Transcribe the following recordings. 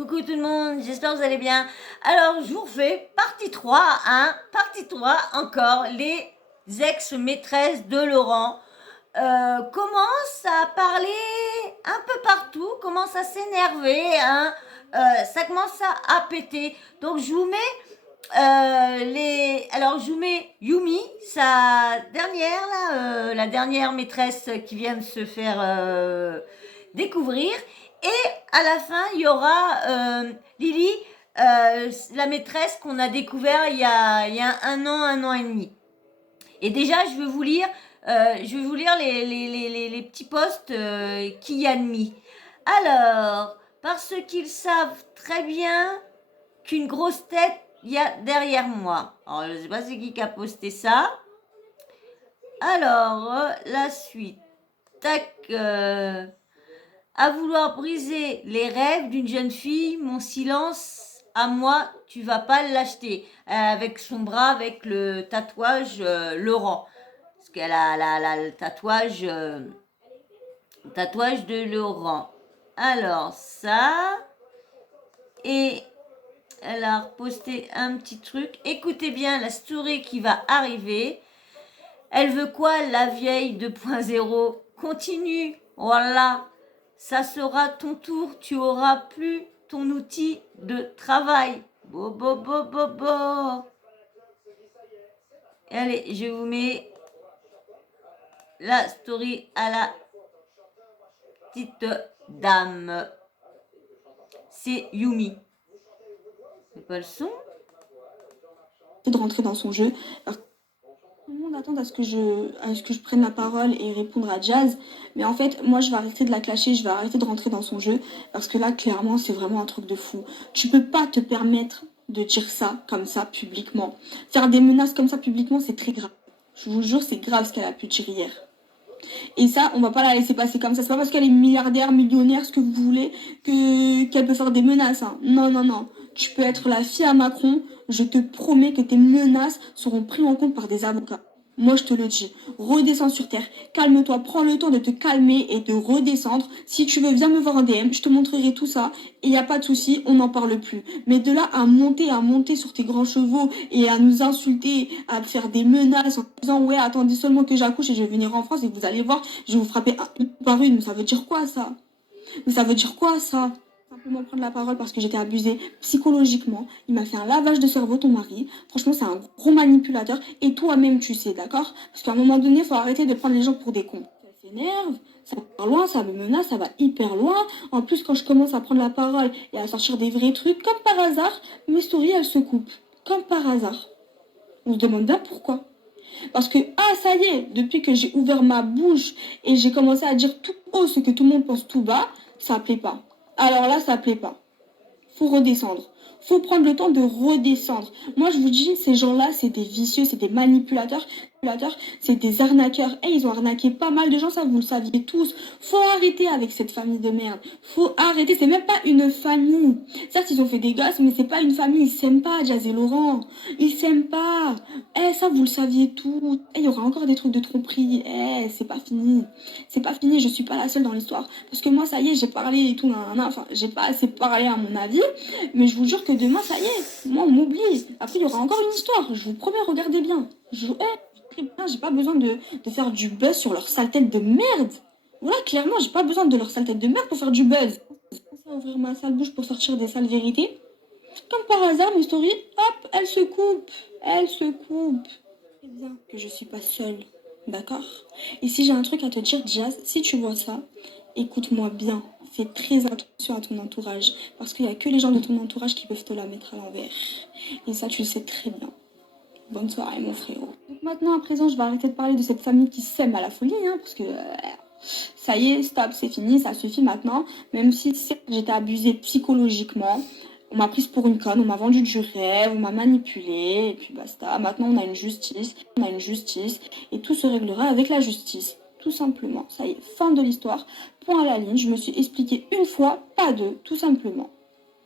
Coucou tout le monde, j'espère que vous allez bien. Alors, je vous refais partie 3, partie 3, encore, les ex-maîtresses de Laurent. Commencent à parler un peu partout, commencent à s'énerver, ça commence à péter. Donc, je vous mets alors je vous mets Yumi, sa dernière là, la dernière maîtresse qui vient de se faire découvrir, et à la fin il y aura Lily, la maîtresse qu'on a découvert il y a un an et demi. Et déjà je vais vous lire les petits posts qu'il y a de mis. Alors, parce qu'ils savent très bien qu'une grosse tête il y a derrière moi. Alors, je ne sais pas c'est qui a posté ça. Alors, la suite. Tac. À vouloir briser les rêves d'une jeune fille, mon silence à moi, tu vas pas l'acheter. Avec son bras, avec le tatouage Laurent. Parce qu'elle a le tatouage de Laurent. Alors, ça. Et elle a reposté un petit truc. Écoutez bien la story qui va arriver. Elle veut quoi, la vieille 2.0? Continue, voilà. Ça sera ton tour. Tu auras plus ton outil de travail. Bo, bo, bo, bo, bo. Allez, je vous mets la story à la petite dame. C'est Yumi. C'est pas le son? De rentrer dans son jeu. Alors, tout le monde attend à ce que je prenne la parole et répondre à Jazz. Mais en fait, moi, je vais arrêter de la clasher, je vais arrêter de rentrer dans son jeu. Parce que là, clairement, c'est vraiment un truc de fou. Tu peux pas te permettre de dire ça, comme ça, publiquement. Faire des menaces comme ça, publiquement, c'est très grave. Je vous jure, c'est grave ce qu'elle a pu dire hier. Et ça, on va pas la laisser passer comme ça. C'est pas parce qu'elle est milliardaire, millionnaire, ce que vous voulez, qu'elle peut faire des menaces. Hein. Non, non, non. Tu peux être la fille à Macron. Je te promets que tes menaces seront prises en compte par des avocats. Moi, je te le dis. Redescends sur terre. Calme-toi. Prends le temps de te calmer et de redescendre. Si tu veux, viens me voir en DM. Je te montrerai tout ça. Et il n'y a pas de souci. On n'en parle plus. Mais de là à monter sur tes grands chevaux et à nous insulter, à faire des menaces en disant ouais, attendez seulement que j'accouche et je vais venir en France et vous allez voir, je vais vous frapper une par une. Mais ça veut dire quoi ça? Mais ça veut dire quoi ça? Simplement prendre la parole parce que j'étais abusée psychologiquement. Il m'a fait un lavage de cerveau, ton mari. Franchement, c'est un gros manipulateur. Et toi-même, tu sais, d'accord? Parce qu'à un moment donné, il faut arrêter de prendre les gens pour des cons. Ça s'énerve, ça va loin, ça me menace, ça va hyper loin. En plus, quand je commence à prendre la parole et à sortir des vrais trucs, comme par hasard, mes stories, elles se coupent. Comme par hasard. On se demande bien pourquoi. Parce que, ah, ça y est, depuis que j'ai ouvert ma bouche et j'ai commencé à dire tout haut ce que tout le monde pense tout bas, ça plaît pas. Alors là, ça plaît pas. Faut redescendre. Faut prendre le temps de redescendre. Moi, je vous dis, ces gens-là, c'est des vicieux, c'est des manipulateurs, c'est des arnaqueurs. Et ils ont arnaqué pas mal de gens, ça, vous le saviez tous. Faut arrêter avec cette famille de merde. Faut arrêter. C'est même pas une famille. Certes, ils ont fait des gosses, mais c'est pas une famille. Ils s'aiment pas, Jazz et Laurent. Ils s'aiment pas. Ça, vous le saviez tous. Il y aura encore des trucs de tromperie. C'est pas fini. C'est pas fini. Je suis pas la seule dans l'histoire. Parce que moi, ça y est, j'ai parlé et tout. Enfin, j'ai pas assez parlé à mon avis. Mais je vous jure que demain, ça y est, moi, on m'oublie. Après, il y aura encore une histoire. Je vous promets, regardez bien. J'ai pas besoin de faire du buzz sur leur sale tête de merde. Voilà, clairement, j'ai pas besoin de leur sale tête de merde pour faire du buzz. Je commence à ouvrir ma sale bouche pour sortir des sales vérités. Comme par hasard, mes stories, hop, elles se coupent. Elles se coupent. C'est bien que je suis pas seule. D'accord? Et si j'ai un truc à te dire, Jazz, si tu vois ça, écoute-moi bien. Fais très attention à ton entourage. Parce qu'il n'y a que les gens de ton entourage qui peuvent te la mettre à l'envers. Et ça, tu le sais très bien. Bonne soirée, mon frérot. Donc maintenant, à présent, je vais arrêter de parler de cette famille qui s'aime à la folie. Parce que ça y est, stop, c'est fini, ça suffit maintenant. Même si j'étais abusée psychologiquement. On m'a prise pour une conne, on m'a vendu du rêve, on m'a manipulée, et puis basta. Maintenant, on a une justice, et tout se réglera avec la justice. Tout simplement. Ça y est, fin de l'histoire. Point à la ligne, je me suis expliqué une fois, pas deux, tout simplement.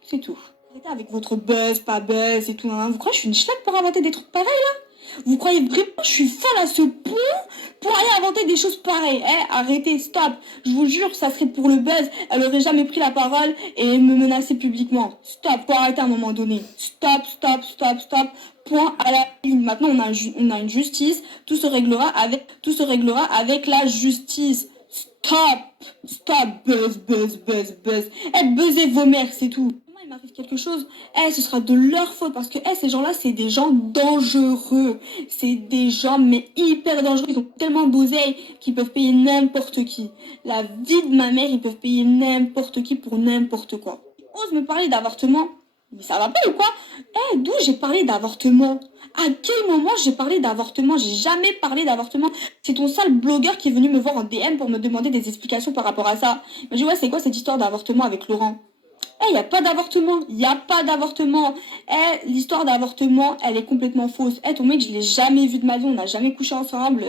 C'est tout. Arrêtez avec votre buzz, pas buzz et tout. Vous croyez que je suis une schlack pour inventer des trucs pareils là? Vous croyez vraiment que je suis folle à ce point pour aller inventer des choses pareilles? Arrêtez, stop. Je vous jure, ça serait pour le buzz. Elle aurait jamais pris la parole et me menacer publiquement. Stop, faut arrêter à un moment donné. Stop, stop, stop, stop. Point à la ligne. Maintenant, on a une justice. Tout se réglera avec la justice. Stop, stop, buzz, buzz, buzz, buzz. Buzzez vos mères, c'est tout. Il m'arrive quelque chose, ce sera de leur faute parce que ces gens-là, c'est des gens dangereux. C'est des gens, mais hyper dangereux. Ils ont tellement d'oseille qu'ils peuvent payer n'importe qui. La vie de ma mère, ils peuvent payer n'importe qui pour n'importe quoi. Ils osent me parler d'avortement. Mais ça va pas ou quoi? D'où j'ai parlé d'avortement? À quel moment j'ai parlé d'avortement? J'ai jamais parlé d'avortement. C'est ton sale blogueur qui est venu me voir en DM pour me demander des explications par rapport à ça. Mais je dis, ouais, c'est quoi cette histoire d'avortement avec Laurent? Il n'y a pas d'avortement, il n'y a pas d'avortement. L'histoire d'avortement, elle est complètement fausse. Ton mec, je l'ai jamais vu de ma vie, on n'a jamais couché ensemble.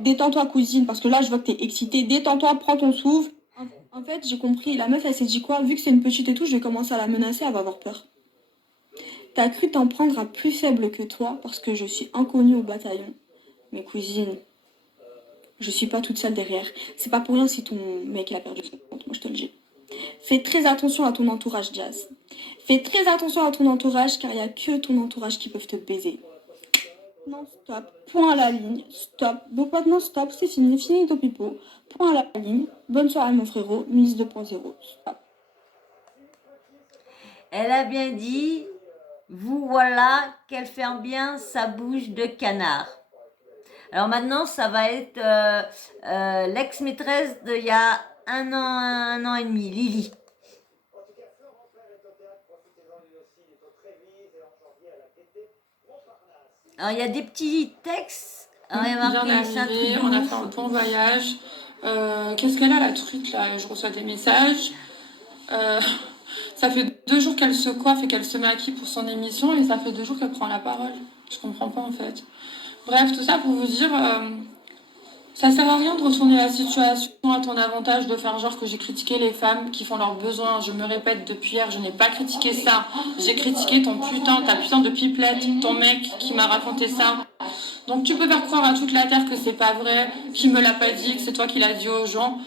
Détends-toi, cousine, parce que là, je vois que t'es excitée. Détends-toi, prends ton souffle. En fait, j'ai compris. La meuf, elle s'est dit quoi? Vu que c'est une petite et tout, je vais commencer à la menacer, elle va avoir peur. T'as cru t'en prendre à plus faible que toi, parce que je suis inconnue au bataillon. Mais cousine, je suis pas toute seule derrière. C'est pas pour rien si ton mec, il a perdu son compte, moi je te le dis. Fais très attention à ton entourage, Jazz. Fais très attention à ton entourage, car il n'y a que ton entourage qui peuvent te baiser. Non, stop. Point à la ligne. Stop. Donc maintenant, stop. C'est fini. Fini ton pipeau. Point à la ligne. Bonne soirée, mon frérot. Mise 2.0. Stop. Elle a bien dit, vous voilà, qu'elle ferme bien sa bouche de canard. Alors maintenant, ça va être l'ex-maîtresse d'il y a un an et demi, Lily. Alors il y a des petits textes. Alors, il y a marqué, Bien c'est un truc arrivé, de on a ouf. fait un bon voyage. Qu'est-ce qu'elle a la truite là? Je reçois des messages. Euh, ça fait 2 jours qu'elle se coiffe et qu'elle se maquille pour son émission et ça fait 2 jours qu'elle prend la parole. Je comprends pas en fait. Bref, tout ça pour vous dire, ça sert à rien de retourner la situation à ton avantage, de faire genre que j'ai critiqué les femmes qui font leurs besoins. Je me répète depuis hier, je n'ai pas critiqué ça. J'ai critiqué ta putain de pipelette, ton mec qui m'a raconté ça. Donc tu peux faire croire à toute la terre que c'est pas vrai, qu'il me l'a pas dit, que c'est toi qui l'as dit aux gens.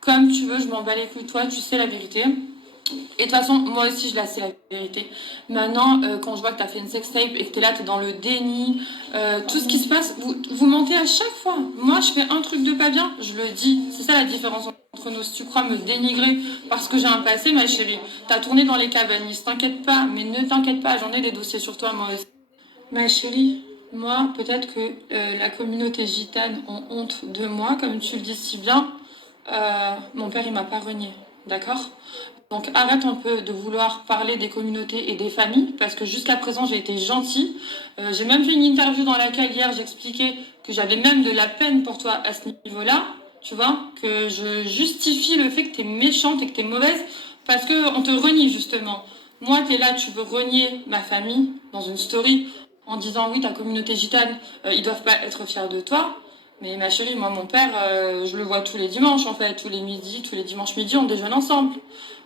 Comme tu veux, je m'en bats les couilles. Toi, tu sais la vérité. Et de toute façon, moi aussi, je la sais la vérité. Maintenant, quand je vois que t'as fait une sextape et que t'es là, t'es dans le déni, tout ce qui se passe, vous mentez à chaque fois. Moi, je fais un truc de pas bien, je le dis. C'est ça la différence entre nous. Si tu crois me dénigrer parce que j'ai un passé, ma chérie, t'as tourné dans les cabanistes. T'inquiète pas, mais ne t'inquiète pas, j'en ai des dossiers sur toi, moi aussi. Ma chérie, moi, peut-être que la communauté gitane ont honte de moi, comme tu le dis si bien. Mon père, il m'a pas renié, d'accord? Donc arrête un peu de vouloir parler des communautés et des familles, parce que jusqu'à présent j'ai été gentille. J'ai même fait une interview dans laquelle hier j'expliquais que j'avais même de la peine pour toi à ce niveau-là, tu vois, que je justifie le fait que t'es méchante et que t'es mauvaise, parce qu'on te renie justement. Moi t'es là, tu veux renier ma famille dans une story en disant oui ta communauté gitane, ils doivent pas être fiers de toi. Mais ma chérie, moi mon père, je le vois tous les dimanches en fait, tous les midis, tous les dimanches midi on déjeune ensemble.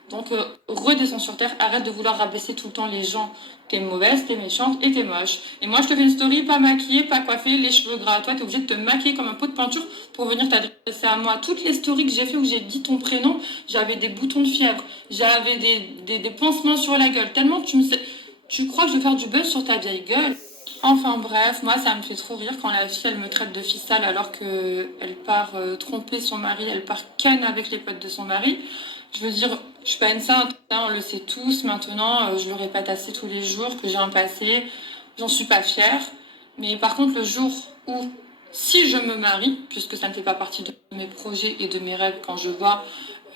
Donc redescends sur terre, arrête de vouloir rabaisser tout le temps les gens. T'es mauvaise, t'es méchante et t'es moche. Et moi je te fais une story pas maquillée, pas coiffée, les cheveux gras. Toi t'es obligé de te maquiller comme un pot de peinture pour venir t'adresser à moi. Toutes les stories que j'ai fait où j'ai dit ton prénom, j'avais des boutons de fièvre, j'avais des pansements sur la gueule. Tellement tu crois que je vais faire du buzz sur ta vieille gueule. Enfin bref, moi ça me fait trop rire quand la fille elle me traite de fille sale alors que elle part tromper son mari, elle part ken avec les potes de son mari. Je veux dire, je suis pas une sainte, hein, on le sait tous maintenant, je le répète assez tous les jours que j'ai un passé, j'en suis pas fière. Mais par contre, le jour où, si je me marie, puisque ça ne fait pas partie de mes projets et de mes rêves quand je vois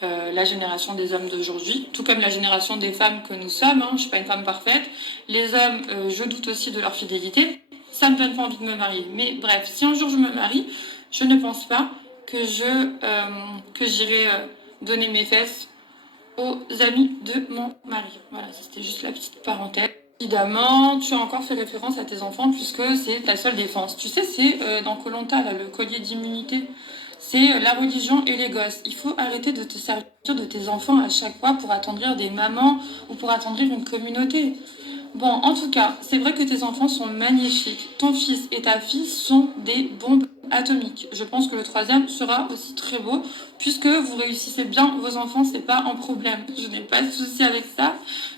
la génération des hommes d'aujourd'hui, tout comme la génération des femmes que nous sommes, hein, je suis pas une femme parfaite, les hommes, je doute aussi de leur fidélité, ça me donne pas envie de me marier. Mais bref, si un jour je me marie, je ne pense pas que j'irai donner mes fesses aux amis de mon mari. Voilà, c'était juste la petite parenthèse. Évidemment, tu as encore fait référence à tes enfants puisque c'est ta seule défense. Tu sais, c'est dans koh le collier d'immunité. C'est la religion et les gosses. Il faut arrêter de te servir de tes enfants à chaque fois pour attendrir des mamans ou pour attendrir une communauté. Bon, en tout cas, c'est vrai que tes enfants sont magnifiques. Ton fils et ta fille sont des bombes atomiques. Je pense que le troisième sera aussi très beau, puisque vous réussissez bien vos enfants, c'est pas un problème. Je n'ai pas de souci avec ça.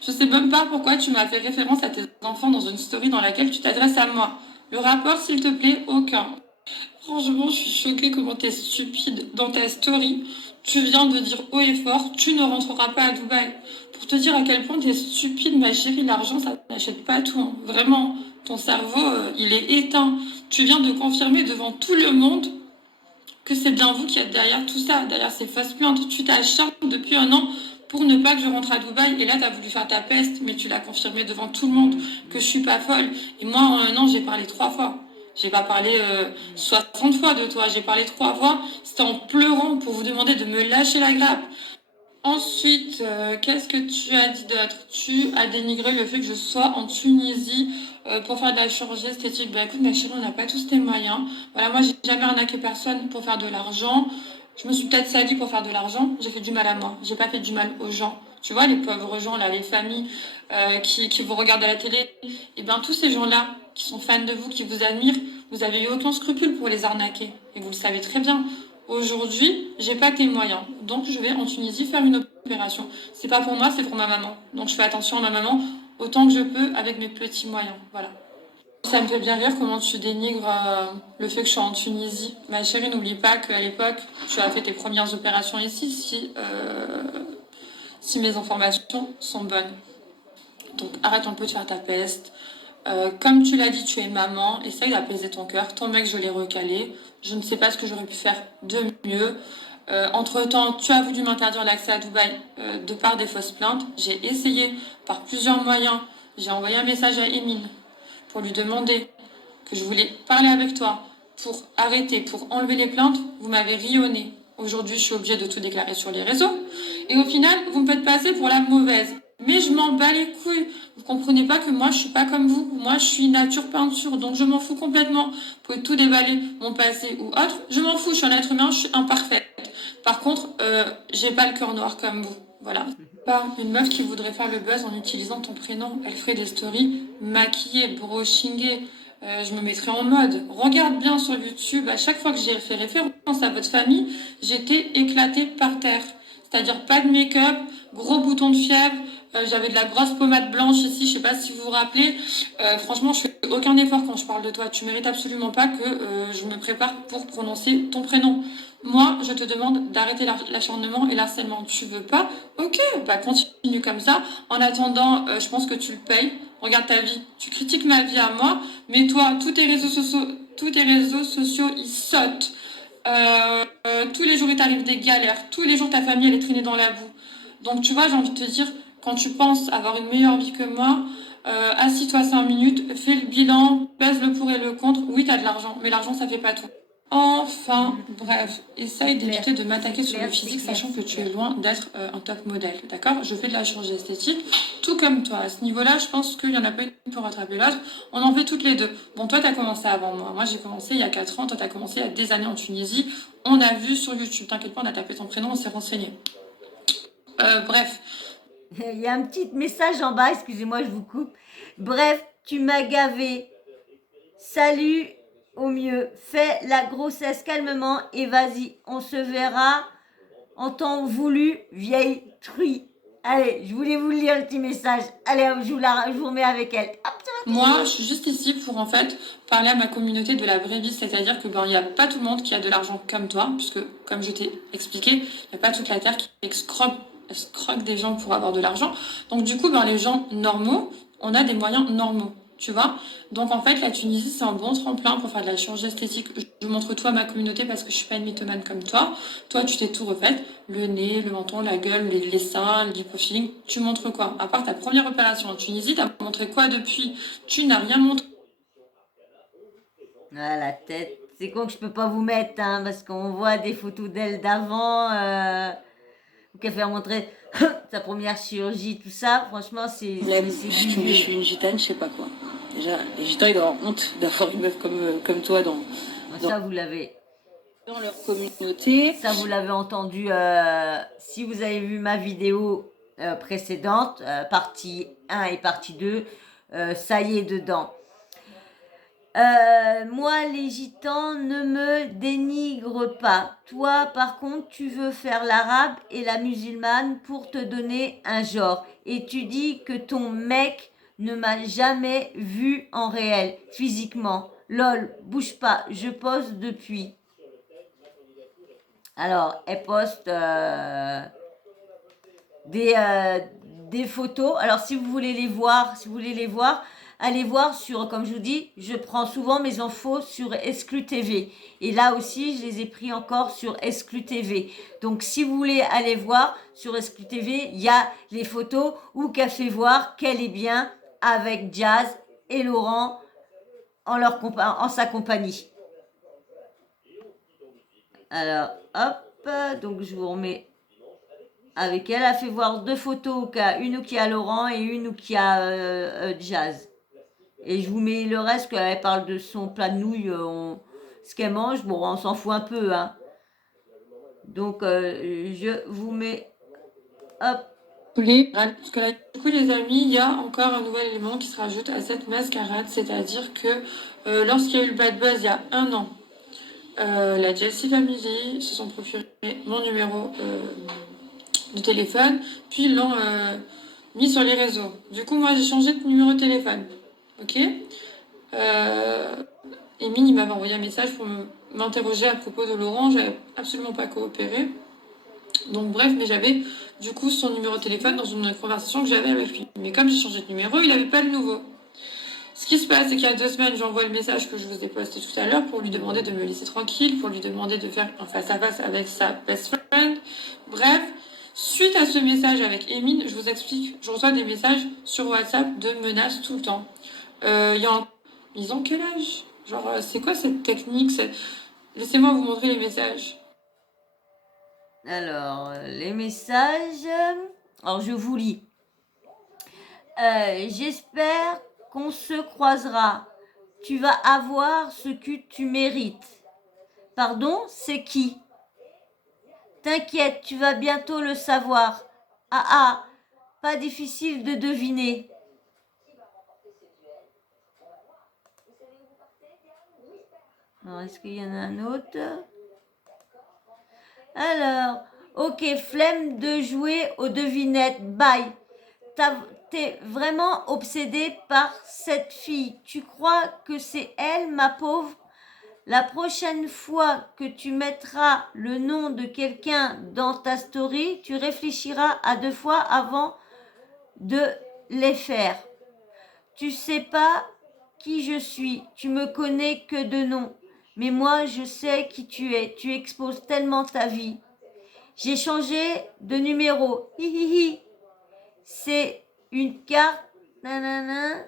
Je sais même pas pourquoi tu m'as fait référence à tes enfants dans une story dans laquelle tu t'adresses à moi. Le rapport, s'il te plaît, aucun. Franchement, je suis choquée comment t'es stupide. Dans ta story, tu viens de dire haut et fort, tu ne rentreras pas à Dubaï. Pour te dire à quel point t'es stupide, ma chérie, l'argent, ça n'achète pas tout, hein. Vraiment, ton cerveau, il est éteint. Tu viens de confirmer devant tout le monde que c'est bien vous qui êtes derrière tout ça, derrière ces fausses plaintes. Tu t'acharnes depuis un an pour ne pas que je rentre à Dubaï. Et là, t'as voulu faire ta peste, mais tu l'as confirmé devant tout le monde que je suis pas folle. Et moi, en un an, j'ai parlé 3 fois. J'ai pas parlé 60 fois de toi, j'ai parlé 3 fois. C'était en pleurant pour vous demander de me lâcher la grappe. Ensuite, qu'est-ce que tu as dit d'autre? Tu as dénigré le fait que je sois en Tunisie pour faire de la chirurgie esthétique. Bah écoute, ma chérie, on n'a pas tous tes moyens. Voilà, moi, j'ai jamais arnaqué personne pour faire de l'argent. Je me suis peut-être salie pour faire de l'argent. J'ai fait du mal à moi. J'ai pas fait du mal aux gens. Tu vois, les pauvres gens, là, les familles qui vous regardent à la télé. Et bien, tous ces gens-là qui sont fans de vous, qui vous admirent, vous avez eu aucun scrupule pour les arnaquer. Et vous le savez très bien. Aujourd'hui, j'ai pas tes moyens, donc je vais en Tunisie faire une opération. C'est pas pour moi, c'est pour ma maman. Donc je fais attention à ma maman autant que je peux avec mes petits moyens. Voilà. Ça me fait bien rire comment tu dénigres le fait que je sois en Tunisie. Ma chérie, n'oublie pas qu'à l'époque, tu as fait tes premières opérations ici si mes informations sont bonnes. Donc arrête un peu de faire ta peste. Comme tu l'as dit, tu es maman, essaye d'apaiser ton cœur. Ton mec, je l'ai recalé. Je ne sais pas ce que j'aurais pu faire de mieux. Entre-temps, tu as voulu m'interdire l'accès à Dubaï de par des fausses plaintes. J'ai essayé par plusieurs moyens. J'ai envoyé un message à Emine pour lui demander que je voulais parler avec toi pour arrêter, pour enlever les plaintes. Vous m'avez rionné. Aujourd'hui, je suis obligée de tout déclarer sur les réseaux. Et au final, vous me faites passer pour la mauvaise. Mais je m'en bats les couilles. Vous comprenez pas que moi, je suis pas comme vous. Moi, je suis nature peinture. Donc, je m'en fous complètement. Vous pouvez tout déballer, mon passé ou autre. Je m'en fous. Je suis un être humain. Je suis imparfaite. Par contre, j'ai pas le cœur noir comme vous. Voilà. Pas une meuf qui voudrait faire le buzz en utilisant ton prénom. Elle ferait des stories maquillées, brochingées. Je me mettrais en mode. Regarde bien sur YouTube. À chaque fois que j'ai fait référence à votre famille, j'étais éclatée par terre. C'est-à-dire pas de make-up, gros bouton de fièvre, j'avais de la grosse pommade blanche ici, je sais pas si vous vous rappelez. Franchement, je fais aucun effort quand je parle de toi. Tu mérites absolument pas que je me prépare pour prononcer ton prénom. Moi, je te demande d'arrêter l'acharnement et l'harcèlement. Tu veux pas? Ok, bah continue comme ça. En attendant, je pense que tu le payes. Regarde ta vie. Tu critiques ma vie à moi, mais toi, tous tes réseaux sociaux, ils sautent. Tous les jours, il t'arrive des galères. Tous les jours, ta famille, elle est traînée dans la boue. Donc, tu vois, j'ai envie de te dire, quand tu penses avoir une meilleure vie que moi, assis-toi 5 minutes, fais le bilan, pèse le pour et le contre. Oui, t'as de l'argent, mais l'argent, ça fait pas tout. Enfin, bref, essaye d'éviter de m'attaquer sur le physique, sachant que tu es loin d'être un top modèle, d'accord? Je fais de la chirurgie esthétique, tout comme toi. À ce niveau-là, je pense qu'il n'y en a pas une pour rattraper l'autre. On en fait toutes les deux. Bon, toi, tu as commencé avant moi. Moi, j'ai commencé il y a 4 ans. Toi, tu as commencé il y a des années en Tunisie. On a vu sur YouTube. T'inquiète pas, on a tapé ton prénom, on s'est renseigné. Bref. Il y a un petit message en bas, excusez-moi, je vous coupe. Bref, tu m'as gavé. Salut, au mieux. Fais la grossesse calmement et vas-y, on se verra en temps voulu, vieille truie. Allez, je voulais vous lire le petit message. Allez, hop, je vous remets avec elle. Hop, moi, je suis juste ici pour en fait parler à ma communauté de la vraie vie, c'est-à-dire que il n'y a pas tout le monde qui a de l'argent comme toi, puisque comme je t'ai expliqué, il n'y a pas toute la terre qui escroque des gens pour avoir de l'argent. Donc du coup, les gens normaux, on a des moyens normaux. Tu vois? Donc en fait, la Tunisie, c'est un bon tremplin pour faire de la chirurgie esthétique. Je montre tout à ma communauté parce que je suis pas une mythomane comme toi. Toi, tu t'es tout refaite. Le nez, le menton, la gueule, les seins, le lipofilling. Tu montres quoi? À part ta première opération en Tunisie, t'as montré quoi depuis? Tu n'as rien montré. Ah, la tête. C'est con que je peux pas vous mettre, hein, parce qu'on voit des photos d'elle d'avant. Qu'elle fait montrer sa première chirurgie, tout ça. Franchement, c'est je suis une gitane, je sais pas quoi. Déjà, les gitans, ils doivent avoir honte d'avoir une meuf comme toi ça, vous l'avez. Dans leur communauté. Ça, vous l'avez entendu. Si vous avez vu ma vidéo précédente, partie 1 et partie 2, ça y est dedans. Moi, les gitans ne me dénigrent pas. Toi, par contre, tu veux faire l'arabe et la musulmane pour te donner un genre. Et tu dis que ton mec ne m'a jamais vu en réel, physiquement. Lol, bouge pas, je pose depuis. Alors, elle poste des photos. Alors, si vous voulez les voir, allez voir sur, comme je vous dis, je prends souvent mes infos sur Exclu TV. Et là aussi, je les ai pris encore sur Exclu TV. Donc, si vous voulez aller voir sur Exclu TV, il y a les photos où qu'elle fait voir qu'elle est bien avec Jazz et Laurent en sa compagnie. Alors, hop, donc je vous remets avec elle. Elle a fait voir deux photos, une qui a Laurent et une qui a Jazz. Et je vous mets le reste, qu'elle parle de son plat de nouilles, ce qu'elle mange. Bon, on s'en fout un peu, hein. Donc, je vous mets, hop. Parce que là, du coup, les amis, il y a encore un nouvel élément qui se rajoute à cette mascarade, c'est-à-dire que lorsqu'il y a eu le bad buzz il y a 1 an, la Jessie Family se sont procuré mon numéro de téléphone, puis ils l'ont mis sur les réseaux. Du coup, moi, j'ai changé de numéro de téléphone. Ok. Émile, il m'avait envoyé un message pour m'interroger à propos de Laurent. J'avais absolument pas coopéré. Donc bref, mais j'avais du coup son numéro de téléphone dans une conversation que j'avais avec lui. Mais comme j'ai changé de numéro, il n'avait pas le nouveau. Ce qui se passe, c'est qu'il y a 2 semaines, j'envoie le message que je vous ai posté tout à l'heure pour lui demander de me laisser tranquille, pour lui demander de faire un face-à-face avec sa best friend. Bref, suite à ce message avec Émile, je vous explique, je reçois des messages sur WhatsApp de menaces tout le temps. Ils ont quel âge? Genre, c'est quoi cette technique? Laissez-moi vous montrer les messages. Alors, les messages. Alors, je vous lis. J'espère qu'on se croisera. Tu vas avoir ce que tu mérites. Pardon, c'est qui? T'inquiète, tu vas bientôt le savoir. Ah, pas difficile de deviner. Alors, est-ce qu'il y en a un autre? Alors, ok, flemme de jouer aux devinettes. Bye. T'es vraiment obsédé par cette fille. Tu crois que c'est elle, ma pauvre? La prochaine fois que tu mettras le nom de quelqu'un dans ta story, tu réfléchiras à 2 fois avant de les faire. Tu sais pas qui je suis, tu me connais que de nom. Mais moi, je sais qui tu es. Tu exposes tellement ta vie. J'ai changé de numéro. Hihihi. C'est une carte. Nanana.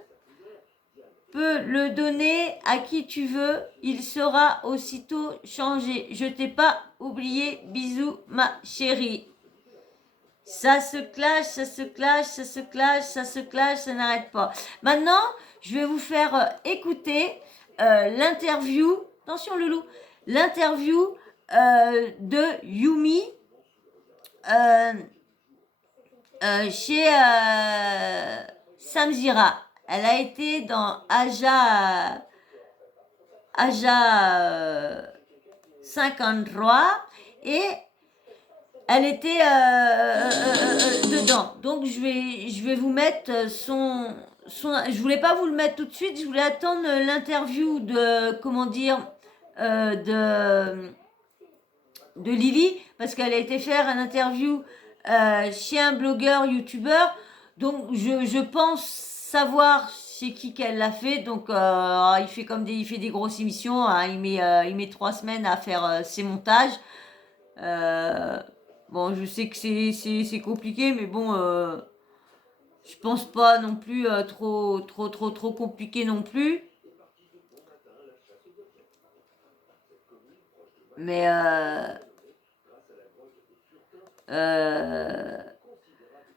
Peux le donner à qui tu veux. Il sera aussitôt changé. Je t'ai pas oublié. Bisous, ma chérie. Ça se clash, ça se clash, ça se clash, ça se clash, ça n'arrête pas. Maintenant, je vais vous faire écouter l'interview. Attention, Loulou. L'interview de Yumi chez Samzira. Elle a été dans Aja 53 et elle était dedans. Donc je vais vous mettre son. Je voulais pas vous le mettre tout de suite. Je voulais attendre l'interview de de Lily parce qu'elle a été faire une interview chez un blogueur youtubeur. Donc je pense savoir chez qui qu'elle l'a fait. Donc il fait des grosses émissions. Hein. Il met 3 semaines à faire ses montages. Bon, je sais que c'est compliqué, mais bon, je pense pas non plus trop compliqué non plus. Mais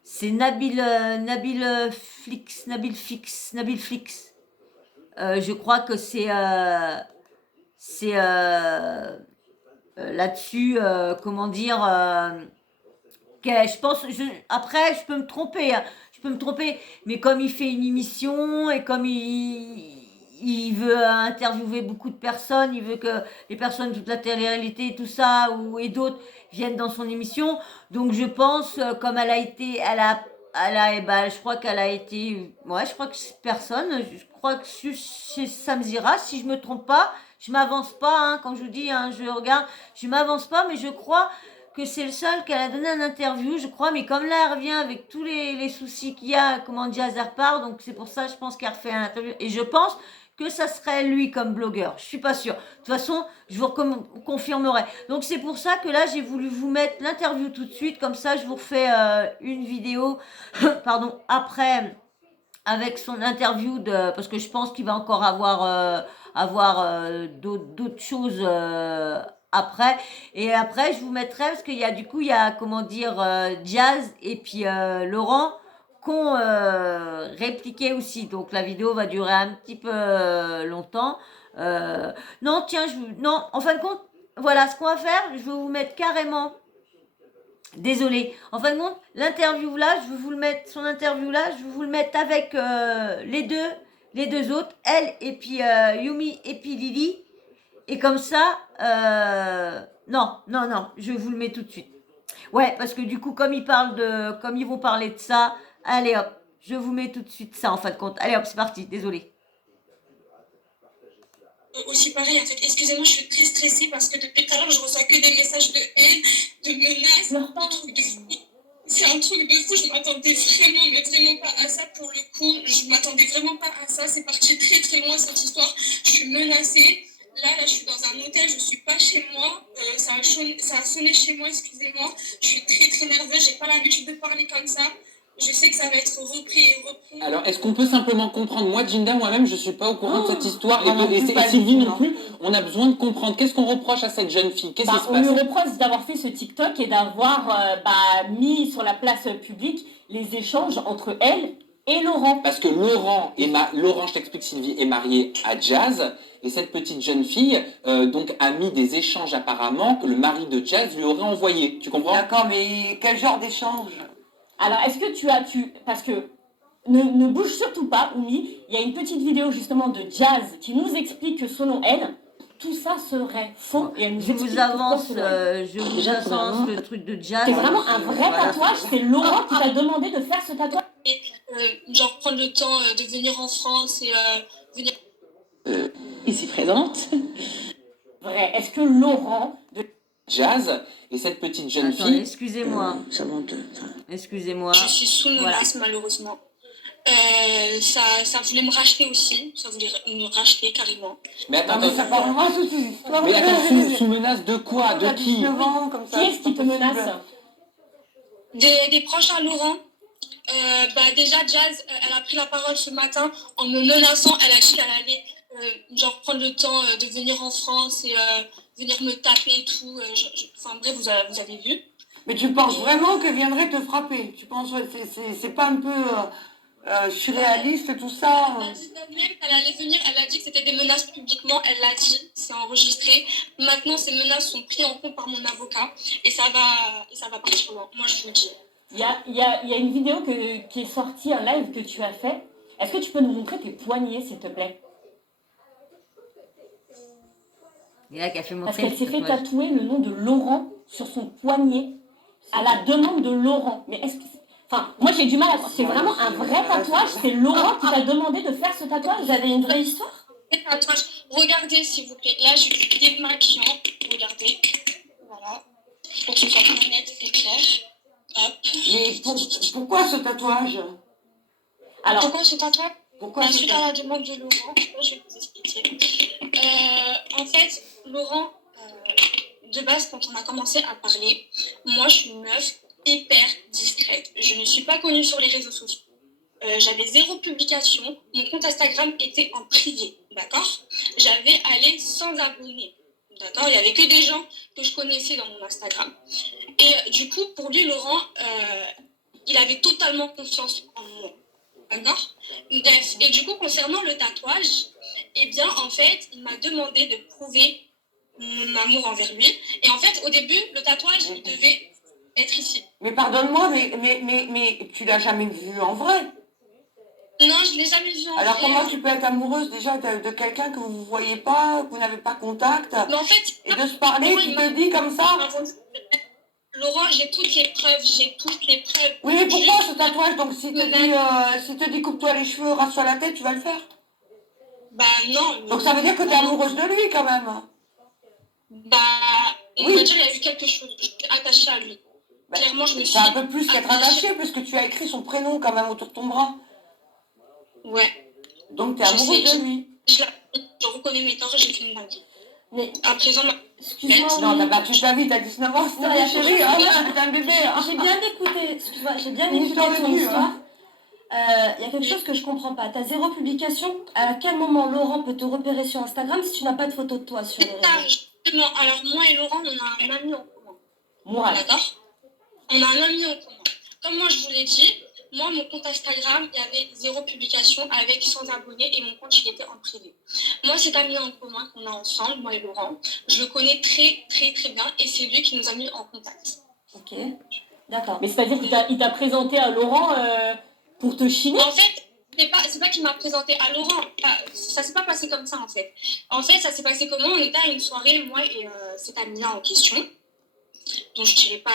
c'est Nabil Flix. Je crois que c'est là-dessus, comment dire, je pense, après je peux me tromper, hein. Je peux me tromper, mais comme il fait une émission et comme il veut interviewer beaucoup de personnes, il veut que les personnes de toute la télé-réalité et tout ça, et d'autres viennent dans son émission. Donc je pense, comme je crois qu'elle a été, ouais, je crois que c'est personne, je crois que c'est Samzira, si je me trompe pas, je m'avance pas, hein, quand je vous dis, hein, je regarde, je m'avance pas, mais je crois que c'est le seul qu'elle a donné un interview, je crois, mais comme là, elle revient avec tous les soucis qu'il y a, comment Jazz repart, donc c'est pour ça, je pense qu'elle refait un interview, et je pense que ça serait lui comme blogueur, je suis pas sûre. De toute façon, je vous confirmerai. Donc c'est pour ça que là, j'ai voulu vous mettre l'interview tout de suite, comme ça, je vous refais une vidéo, pardon, après, avec son interview parce que je pense qu'il va encore avoir d'autres choses après. Et après, je vous mettrai, parce qu'il y a comment dire, Jazz et puis Laurent qu'on répliqué aussi. Donc la vidéo va durer un petit peu longtemps. Non, tiens, non, en fin de compte, voilà ce qu'on va faire. Je vais vous mettre carrément. Désolée. En fin de compte, l'interview là, je vais vous le mettre, son interview là, je vais vous le mettre avec les deux autres, elle et puis Yumi et puis Lily. Et comme ça, non, je vous le mets tout de suite. Ouais, parce que du coup, comme ils vont parler de ça, allez hop, je vous mets tout de suite ça en fin de compte. Allez hop, c'est parti, désolée. Aussi pareil, en fait, excusez-moi, je suis très stressée parce que depuis tout à l'heure, je reçois que des messages de haine, de menaces, de trucs de fou. C'est un truc de fou, je m'attendais vraiment pas à ça pour le coup. Je m'attendais vraiment pas à ça, c'est parti très très loin cette histoire. Je suis menacée. Là, je suis dans un hôtel, je suis pas chez moi. Ça a sonné chez moi, excusez-moi. Je suis très très nerveuse, j'ai pas l'habitude de parler comme ça. Je sais que ça va être repris et repris. Alors, est-ce qu'on peut simplement comprendre, moi, Jinda, moi-même, je suis pas au courant de cette histoire, et Sylvie non plus, on a besoin de comprendre. Qu'est-ce qu'on reproche à cette jeune fille? Qu'est-ce qui se On passe? lui reproche d'avoir fait ce TikTok et d'avoir mis sur la place publique les échanges entre elle et Laurent. Parce que Laurent, je t'explique, Sylvie, est marié à Jazz, et cette petite jeune fille, donc, a mis des échanges apparemment que le mari de Jazz lui aurait envoyés. Tu comprends? D'accord, mais quel genre d'échange? Alors, est-ce que parce que ne bouge surtout pas, Oumi, il y a une petite vidéo justement de Jazz qui nous explique que selon elle, tout ça serait faux. Et elle nous Je vous explique avance, pourquoi selon elle. le truc de Jazz. C'est vraiment un vrai tatouage, c'est Laurent qui t'a demandé de faire ce tatouage. Genre prendre le temps de venir en France et venir... Ici présente. Vrai. Est-ce que Laurent Jazz, et cette petite jeune Attendez, fille... excusez-moi. Ça monte. Excusez-moi. Je suis sous menace malheureusement. Ça voulait me racheter aussi, ça voulait me racheter carrément. Mais attends, Non, mais ça part loin toute cette histoire. mais attends, sous menace de quoi? De qui? 19 ans, comme ça. Qui est-ce qui te menace? Des proches à Laurent. Déjà Jazz, elle a pris la parole ce matin en me menaçant. Elle a dit qu'elle allait genre prendre le temps de venir en France et venir me taper et tout. Enfin bref, vous avez vu. Mais tu penses vraiment qu'elle viendrait te frapper? Tu penses, c'est pas un peu surréaliste tout ça? Elle a dit elle-même qu'elle allait venir, elle a dit que c'était des menaces publiquement, elle l'a dit, c'est enregistré. Maintenant, ces menaces sont prises en compte par mon avocat et ça va partir loin. Moi, je vous le dis. Il y a une vidéo qui est sortie, un live que tu as fait. Est-ce que tu peux nous montrer tes poignets, s'il te plaît? Il y a qui a fait Parce montrer. qu'elle s'est fait tatouer le nom de Laurent sur son poignet à la demande de Laurent. Mais est-ce que... Enfin, moi j'ai du mal à... C'est vraiment un vrai tatouage. C'est Laurent qui t'a demandé de faire ce tatouage. Vous avez une vraie histoire? Regardez, s'il vous plaît. Là, je suis démaquillant. Regardez. Voilà. Pour que ce soit bien net et clair. Hop. Mais pourquoi ce tatouage? Alors, Pourquoi ce tatouage? Pourquoi ce Suite à la demande de Laurent, je vais vous expliquer. En fait, Laurent, de base, quand on a commencé à parler, moi, je suis une meuf hyper discrète. Je ne suis pas connue sur les réseaux sociaux. J'avais 0 publication. Mon compte Instagram était en privé, d'accord? J'avais allé sans abonnés, d'accord? Il n'y avait que des gens que je connaissais dans mon Instagram. Et du coup, pour lui, Laurent, il avait totalement confiance en moi. D'accord? Bref, et du coup, concernant le tatouage, eh bien, en fait, il m'a demandé de prouver mon amour envers lui. Et en fait, au début, le tatouage, il devait être ici. Mais pardonne-moi, mais tu l'as jamais vu en vrai. Non, je ne l'ai jamais vu en Alors vrai. comment tu peux être amoureuse déjà de quelqu'un que vous ne voyez pas, que vous n'avez pas contact, Mais en fait, et de se parler, Laurent, qui il te m'a dit comme ça? vendu. Laurent, j'ai toutes les preuves, j'ai toutes les preuves. Oui, mais pourquoi Juste, ce tatouage? Donc s'il te dit coupe-toi les cheveux, rase-toi la tête, tu vas le faire? bah non. Donc ça veut dire que tu es amoureuse de lui quand même. Bah, on Oui. va dire qu'il y a eu quelque chose. Je suis attachée à lui. Bah, Clairement, je me suis c'est un peu plus qu'être attachée. attaché, puisque tu as écrit son prénom quand même autour de ton bras. Ouais. Donc tu es Je amoureuse sais, de lui. je reconnais mes torts, j'ai fait une dinguerie. Mais À présent, excuse-moi. Non, oui. t'as battu ta vie, t'as 19 ans, c'est Non, il y a ta chérie, quelque hein, chose- t'es un bébé. Hein. J'ai bien écouté, excuse-moi, j'ai bien Une écouté histoire de ton cul, histoire. hein. Il y a quelque chose que je comprends pas. T'as 0 publication. À quel moment Laurent peut te repérer sur Instagram si tu n'as pas de photo de toi sur les c'est ça, réseaux? justement. Alors, moi et Laurent, on a un ami en commun. Mourad. D'accord? On a un ami en commun. Comme moi, je vous l'ai dit, moi, mon compte Instagram, il y avait 0 publication avec 100 abonnés et mon compte, il était en privé. Moi, cet ami en commun qu'on a ensemble, moi et Laurent, je le connais très, très, très bien et c'est lui qui nous a mis en contact. Ok, d'accord. Mais c'est-à-dire qu'il t'a présenté à Laurent pour te chiner? En fait, c'est pas qu'il m'a présenté à Laurent. Ça s'est pas passé comme ça, en fait. En fait, ça s'est passé comment? On était à une soirée, moi et cet ami-là en question, dont je ne dirais pas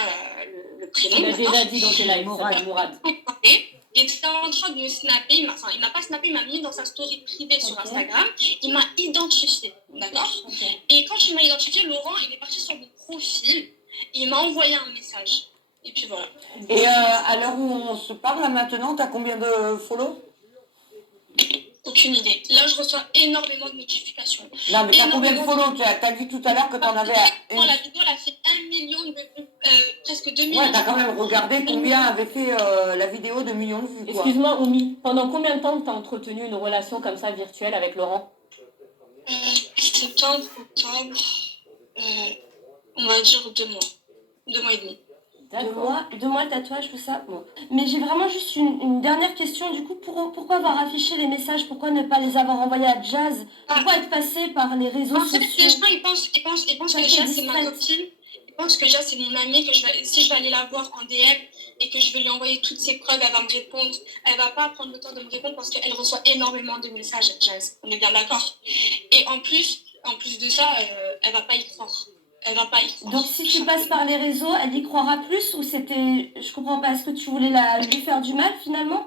le prénom. Il a d'accord. déjà dit dans tes lives, Mourad. Mourad. Il était en train de me snapper, enfin, il m'a pas snappé, il m'a mis dans sa story privée sur Ok. Instagram. Il m'a identifié, d'accord? Ok. Et quand il m'a identifié, Laurent, il est parti sur mon profil, il m'a envoyé un message. Et puis voilà. Et à l'heure où on se parle, là maintenant, t'as combien de follow? Aucune idée. Là, je reçois énormément de notifications. Non, mais t'as combien de follow? T'as dit tout à l'heure que t'en avais... La vidéo, elle a fait 1 million de vues, presque 2 millions. Ouais, t'as quand même regardé combien avait fait la vidéo de millions de vues, quoi. Excuse-moi, Oumi, pendant combien de temps t'as entretenu une relation comme ça virtuelle avec Laurent? Septembre, octobre, on va dire 2 mois. 2 mois et demi. D'accord. 2 mois le tatouage, tout ça. Bon. Mais j'ai vraiment juste une dernière question. Du coup, pourquoi avoir affiché les messages? Pourquoi ne pas les avoir envoyés à Jazz? Pourquoi être passé par les réseaux En fait, les sociaux? gens, ils pensent Ça que fait Jazz, c'est ma discrète. copine. Ils pensent que Jazz, c'est mon amie, que si je vais aller la voir en DM et que je vais lui envoyer toutes ses preuves, elle va me répondre. Elle va pas prendre le temps de me répondre parce qu'elle reçoit énormément de messages, Jazz. On est bien d'accord. Et en plus de ça, elle va pas y croire. Elle va pas y croire. Donc si tu passes par les réseaux, elle y croira plus ou c'était... Je comprends pas, est-ce que tu voulais lui faire du mal finalement?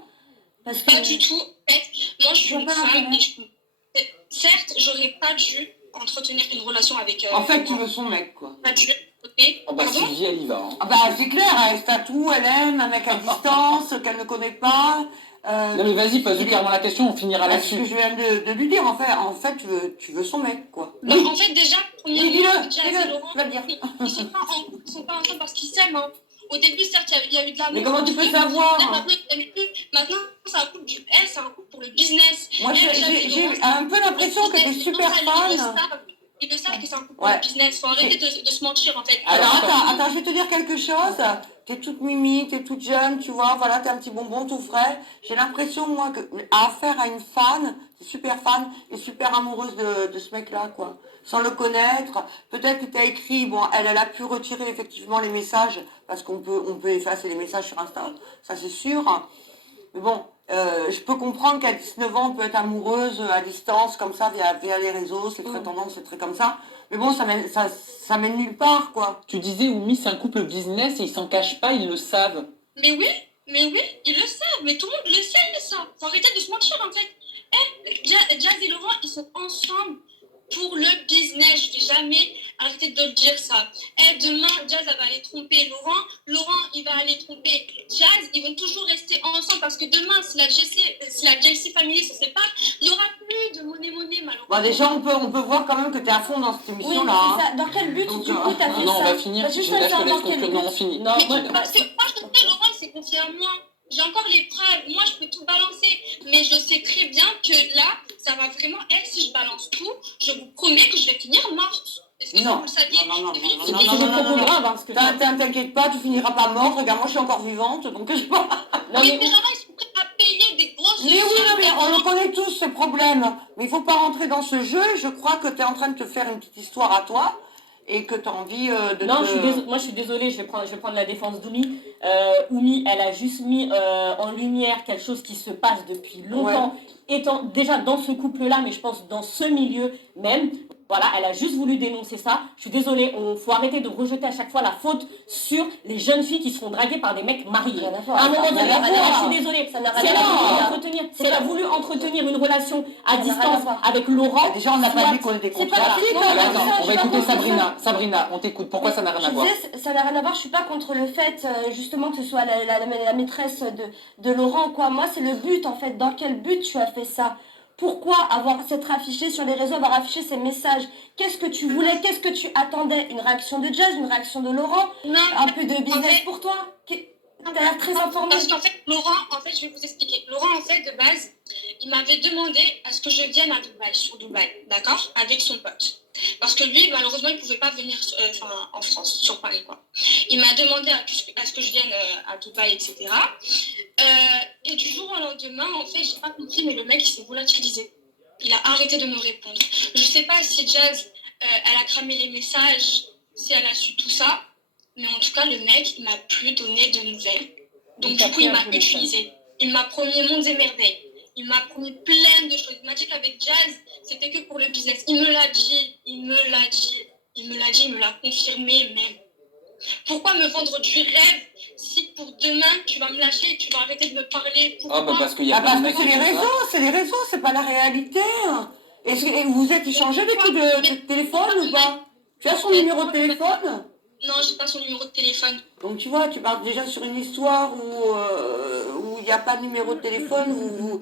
Parce que... Pas du tout. En fait, moi, je suis Je vois une pas femme l'intérêt. et certes, j'aurais pas dû entretenir une relation avec. En fait, tu veux son mec, quoi. Pas dû. Ok. Oh bah Pardon. Sylvie, elle y va. Hein. Ah bah c'est clair, elle se tatoue, elle aime un mec à distance, qu'elle ne connaît pas. Non mais vas-y, pose-lui clairement la question, on finira C'est ce que là-dessus. je viens de lui dire, en fait tu veux son mec, quoi. Bah, en fait, déjà, Oui, premièrement, dis-le, Jazz et dis-le, Laurent, tu vas le dire. ils sont pas ensemble parce qu'ils s'aiment. Hein. Au début, certes, il y a eu de l'amour. Mais comment tu peux Là, savoir? maintenant, ils s'aiment plus. Maintenant, c'est un couple elle, c'est un couple pour le business. Moi Elle, Jazz et j'ai Laurent, un peu l'impression que t'es super fan. Ils le savent que c'est un couple pour Ouais. le business. Faut arrêter de se mentir, en fait. Alors Alors, attends, je vais te dire quelque chose. T'es toute mimi, t'es toute jeune, tu vois, voilà, t'es un petit bonbon tout frais. J'ai l'impression, moi, que à affaire à une fan, t'es super fan et super amoureuse de ce mec-là, quoi. Sans le connaître. Peut-être que t'as écrit, bon, elle a pu retirer effectivement les messages, parce on peut effacer les messages sur Insta, ça c'est sûr. Mais bon, je peux comprendre qu'à 19 ans, on peut être amoureuse à distance, comme ça, via les réseaux, c'est très tendance, c'est très comme ça. Mais bon, ça mène nulle part, quoi. tu disais, Oumi, c'est un couple business et ils s'en cachent pas, ils le savent. Mais oui, ils le savent, mais tout le monde le sait, ils le savent. Faut arrêter de se mentir en fait. Jazz et Laurent, ils sont ensemble pour le business. Je vais jamais arrêter de le dire ça. Demain, Jazz elle va aller tromper Laurent. Laurent, il va aller tromper Jazz. Ils vont toujours rester ensemble parce que demain, si la JLC Family se sépare, il n'y aura plus de monnaie malheureusement. Bon, déjà, on peut voir quand même que t'es à fond dans cette Oui, émission-là. c'est hein. ça. Dans quel but Donc, du coup t'as Non, fait non, on ça? va finir. Parce que je Là, veux je te savoir laisse dans quel conclure. Non, but. on finit. Non, moi, Parce que moi, je te dis, Laurent, il s'est confié à moi. J'ai encore les preuves. Moi, je peux tout balancer. Mais je sais très bien que là, ça va vraiment être, si je balance tout, je vous promets que je vais finir morte. Est-ce que Non. vous le saviez? Non. c'est beaucoup grave, hein, ce que T'inquiète pas, tu finiras pas morte. Regarde, moi, je suis encore vivante, donc je pas. Non, Oui, mais ces gens-là, ils sont prêts à payer des grosses Mais oui, non, mais on le connaît tous, ce problème. Mais il faut pas rentrer dans ce jeu. Je crois que tu es en train de te faire une petite histoire à toi. et que tu as envie de Non, te... moi je suis désolée, je vais prendre la défense d'Oumi. Oumi, elle a juste mis en lumière quelque chose qui se passe depuis longtemps, étant déjà dans ce couple-là, mais je pense dans ce milieu même. Voilà, elle a juste voulu dénoncer ça. Je suis désolée, faut arrêter de rejeter à chaque fois la faute sur les jeunes filles qui se font draguer par des mecs mariés. À un moment donné, je suis désolée. Si elle a voulu entretenir une relation à distance avec Laurent, Déjà, on n'a pas dit qu'on était contre Alors, attends, on va écouter Sabrina. Sabrina, on t'écoute. Pourquoi ça n'a rien à voir? Ça n'a rien à voir, je suis pas contre le fait justement que ce soit la maîtresse de Laurent, quoi. Moi, c'est le but, en fait. Dans quel but tu as fait ça? Pourquoi s'être affiché sur les réseaux, avoir affiché ces messages? Qu'est-ce que tu voulais? Qu'est-ce que tu attendais? Une réaction de Jazz, une réaction de Laurent? Un peu de business pour toi? T'as l'air très informé. Parce qu'en fait, Laurent, je vais vous expliquer. Laurent, en fait, de base, il m'avait demandé à ce que je vienne à Dubaï, sur Dubaï, d'accord? Avec son pote. Parce que lui, malheureusement, il ne pouvait pas venir en France, sur Paris, quoi. Il m'a demandé à ce que je vienne à Dubaï, etc. Et du jour au lendemain, en fait, j'ai pas compris, mais le mec, il s'est volatilisé. Il a arrêté de me répondre. Je sais pas si Jazz, elle a cramé les messages, si elle a su tout ça, mais en tout cas, le mec, il m'a plus donné de nouvelles. Donc, du coup, il m'a utilisé. Il m'a promis mondes et merveilles. Il m'a promis plein de choses. Il m'a dit qu'avec Jazz, c'était que pour le business. Il me l'a dit, il me l'a confirmé même. Pourquoi me vendre du rêve si pour demain, tu vas me lâcher et tu vas arrêter de me parler? Pourquoi? Parce qu'il y a parce que c'est les réseaux, c'est pas la réalité. Et vous êtes échangé des coups de téléphone ou pas? Tu as son numéro de téléphone? Non, j'ai pas son numéro de téléphone. Donc tu vois, tu pars déjà sur une histoire où il n'y a pas de numéro de téléphone, vous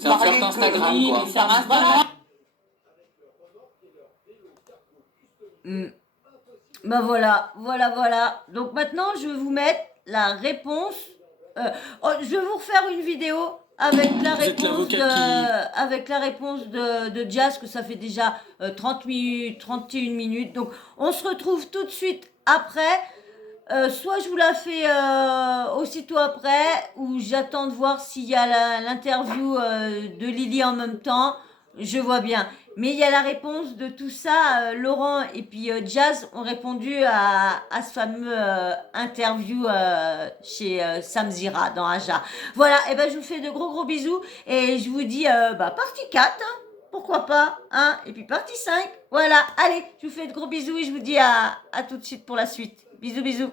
C'est un certain Instagram, quoi. C'est un Instagram. Ben voilà. Donc maintenant, je vais vous mettre la réponse. Je vais vous refaire une vidéo avec la réponse de Jazz, que ça fait déjà 30 minutes, 31 minutes. Donc on se retrouve tout de suite après. Soit je vous la fais aussitôt après, ou j'attends de voir s'il y a l'interview de Lily en même temps. Je vois bien. Mais il y a la réponse de tout ça. Laurent et puis Jazz ont répondu à ce fameux interview chez Samzira dans Aja. Voilà, et ben je vous fais de gros bisous et je vous dis partie 4, hein, pourquoi pas, hein, et puis partie 5. Voilà, allez, je vous fais de gros bisous et je vous dis à tout de suite pour la suite. Bisous.